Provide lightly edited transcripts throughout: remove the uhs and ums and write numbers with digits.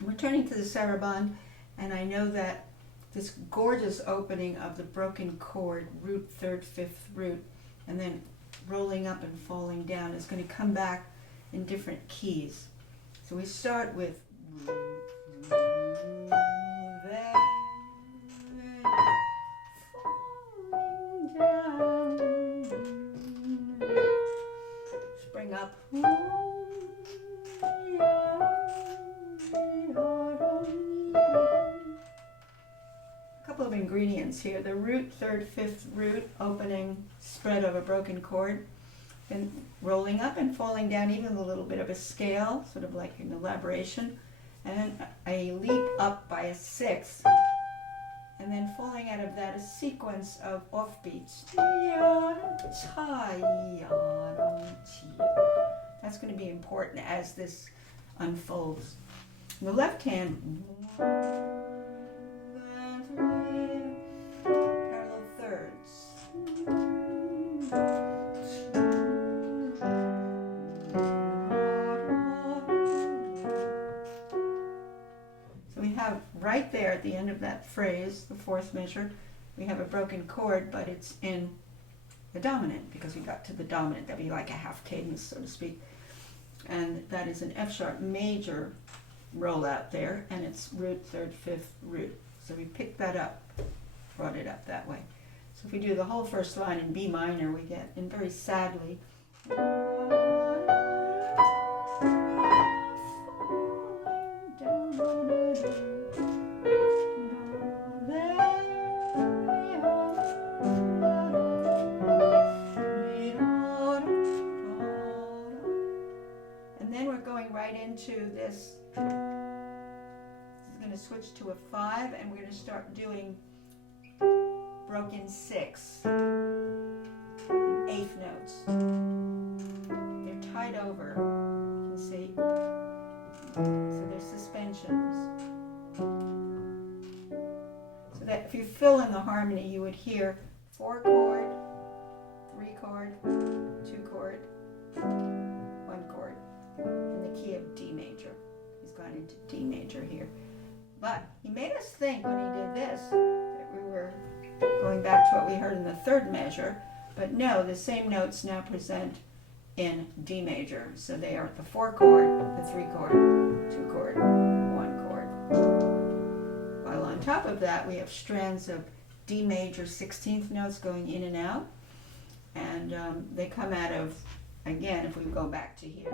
We're turning to the Sarabande, and I know that this gorgeous opening of the broken chord, root, third, fifth root, and then rolling up and falling down is going to come back in different keys. So we start with spring up. A couple of ingredients here. The root, third, fifth root, opening spread of a broken chord, then rolling up and falling down, even a little bit of a scale, sort of like an elaboration, and a leap up by a sixth, and then falling out of that a sequence of offbeats. That's going to be important as this unfolds. In the left hand, parallel thirds. So we have right there at the end of that phrase, the fourth measure, we have a broken chord, but it's in the dominant because we got to the dominant. That'd be like a half cadence, so to speak. And that is an F sharp major roll out there, and it's root, third, fifth, root. So we picked that up, brought it up that way. So if we do the whole first line in B minor, we get, and very sadly, into this. This is going to switch to a 5, and we're going to start doing broken 6 and eighth notes. They're tied over, you can see. So there's suspensions. So that if you fill in the harmony, you would hear 4 chord, 3 chord, 2 chord, 1 chord. In the key of D major. He's gone into D major here. But he made us think when he did this that we were going back to what we heard in the third measure, but no, the same notes now present in D major. So they are the 4 chord, the 3 chord, 2 chord, 1 chord. While on top of that we have strands of D major 16th notes going in and out, and they come out of, again, if we go back to here.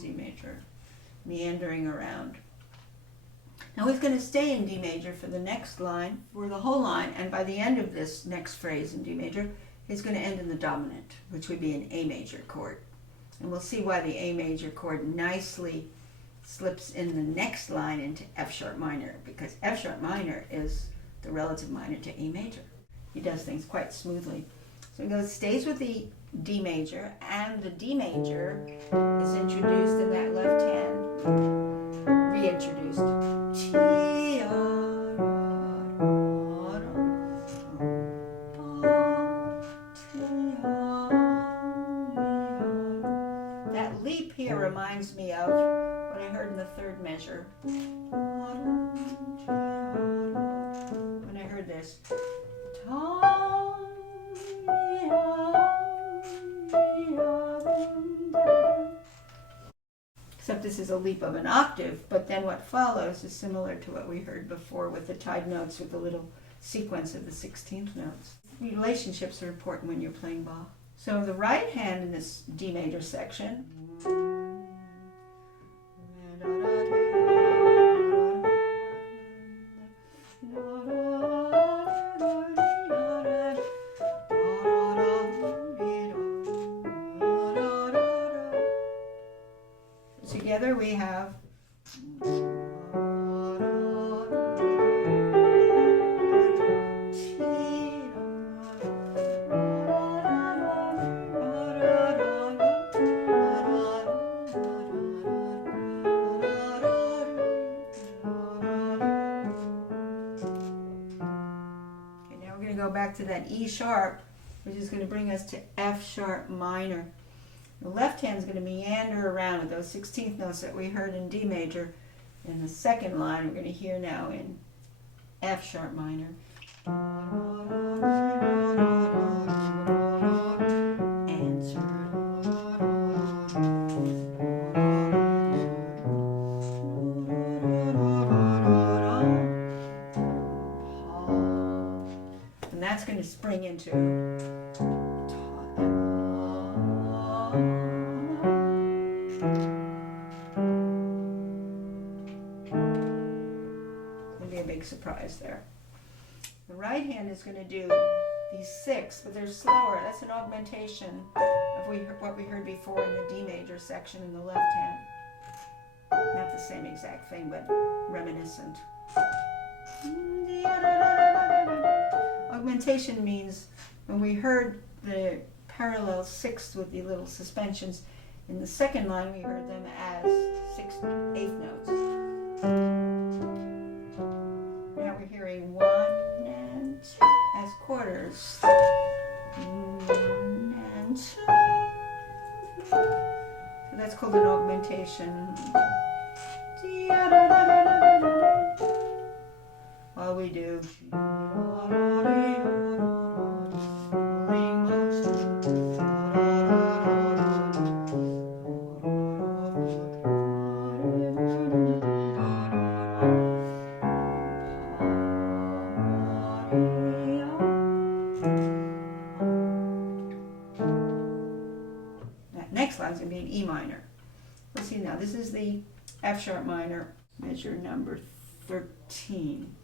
D major, meandering around. Now he's going to stay in D major for the next line, for the whole line, and by the end of this next phrase in D major, he's going to end in the dominant, which would be an A major chord. And we'll see why the A major chord nicely slips in the next line into F sharp minor, because F sharp minor is the relative minor to A major. He does things quite smoothly. So he goes, stays with the D major, and the D major is introduced in that left hand, reintroduced. That leap here reminds me of what I heard in the third measure. When I heard this. Except this is a leap of an octave, but then what follows is similar to what we heard before with the tied notes with the little sequence of the 16th notes. Relationships are important when you're playing Bach. So the right hand in this D major section, together we have go back to that E sharp, which is going to bring us to F sharp minor. The left hand is going to meander around with those 16th notes that we heard in D major. And the second line we're going to hear now in F sharp minor. Answer. And that's going to spring into surprise there. The right hand is going to do these 6, but they're slower. That's an augmentation of what we heard before in the D major section in the left hand. Not the same exact thing, but reminiscent. Augmentation means when we heard the parallel 6th with the little suspensions, in the second line we heard them as 6/8 notes. Hearing 1 and 2 as quarters. 1 and 2. So that's called an augmentation. While we do. Next line is going to be an E minor. Let's see now. This is the F sharp minor, measure number 13.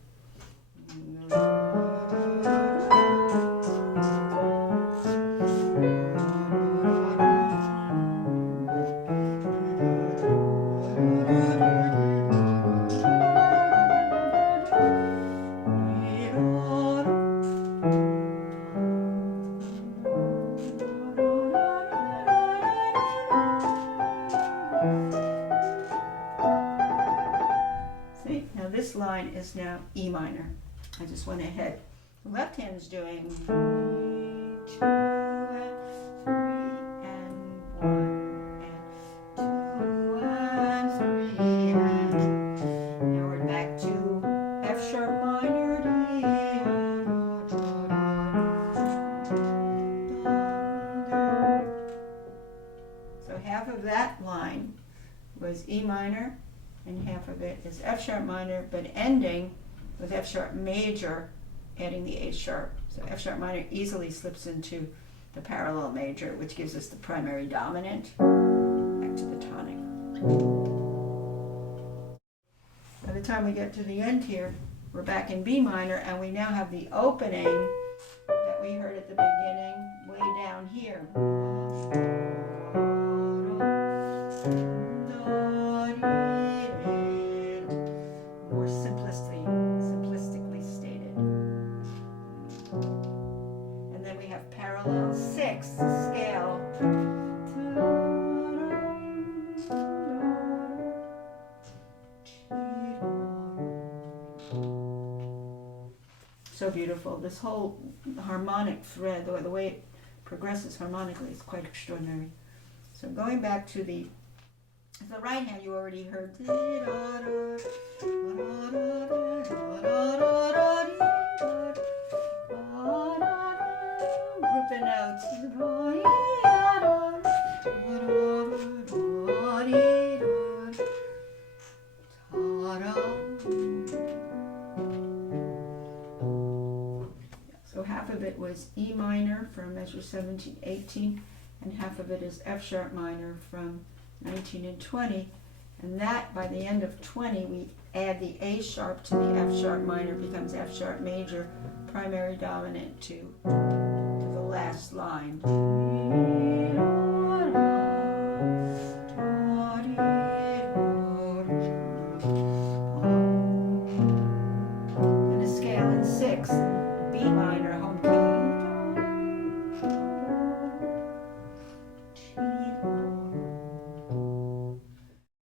This line is now E minor. I just went ahead. The left hand is doing 2 and 3 and 1 and 2 and 3 and now we're back to F sharp minor. So half of that line was E minor, and half of it is F sharp minor, but ending with F sharp major, adding the A sharp. So F sharp minor easily slips into the parallel major, which gives us the primary dominant, back to the tonic. By the time we get to the end here, we're back in B minor, and we now have the opening that we heard at the beginning, way down here. Simplistically stated. And then we have parallel 6th scale. So beautiful. This whole harmonic thread, the way it progresses harmonically, is quite extraordinary. So going back to the right hand, you already heard. Group the notes. So half of it was E minor from measure 17, 18, and half of it is F sharp minor from 19 and 20, and that by the end of 20 we add the A sharp to the F sharp minor, becomes F sharp major, primary dominant to the last line. And a scale in 6, B minor, home key.